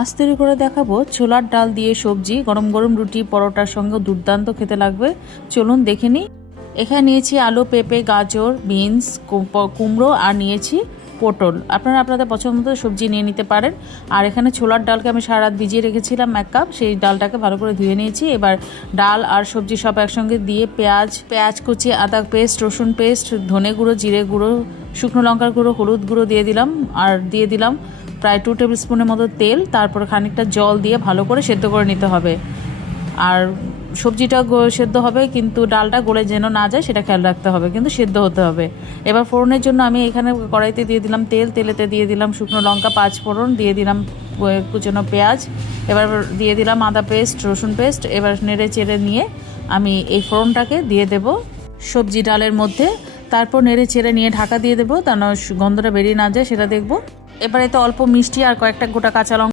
আজ তৈরি করে দেখাবো ছোলার ডাল দিয়ে সবজি, গরম গরম রুটি পরোটার সঙ্গে দুর্দান্ত খেতে লাগবে। চলুন দেখে নিই। এখানে নিয়েছি আলু, পেঁপে, গাজর, বিনস, কুমড়ো আর নিয়েছি পটল। আপনারা আপনাদের পছন্দ মতো সবজি নিয়ে নিতে পারেন। আর এখানে ছোলার ডালকে আমি সারা রাত ভিজিয়ে রেখেছিলাম 1 কাপ, সেই ডালটাকে ভালো করে ধুয়ে নিয়েছি। এবার ডাল আর সবজি সব একসঙ্গে দিয়ে পেঁয়াজ কুচি, আদা পেস্ট, রসুন পেস্ট, ধনে গুঁড়ো, জিরে গুঁড়ো, শুকনো লঙ্কার গুঁড়ো, হলুদ গুঁড়ো দিয়ে দিলাম। আর দিয়ে দিলাম প্রায় 2 টেবিল স্পুনের মতো তেল। তারপর খানিকটা জল দিয়ে ভালো করে সেদ্ধ করে নিতে হবে। আর সবজিটা সেদ্ধ হবে, কিন্তু ডালটা গলে যেন না যায় সেটা খেয়াল রাখতে হবে, কিন্তু সেদ্ধ হতে হবে। এবার ফোড়নের জন্য আমি এখানে কড়াইতে দিয়ে দিলাম তেল, তেলেতে দিয়ে দিলাম শুকনো লঙ্কা, 5 ফোড়ন, দিয়ে দিলাম কুচনো পেঁয়াজ, এবার দিয়ে দিলাম আদা পেস্ট, রসুন পেস্ট। এবার নেড়ে চেড়ে নিয়ে আমি এই ফোড়নটাকে দিয়ে দেব সবজি ডালের মধ্যে। তারপর নেড়ে চেড়ে নিয়ে ঢাকা দিয়ে দেবো, তা না গন্ধটা বেরিয়ে না যায় সেটা দেখবো। এবার এতে অল্প মিষ্টি আর কয়েকটা গোটা কাঁচা লঙ্কা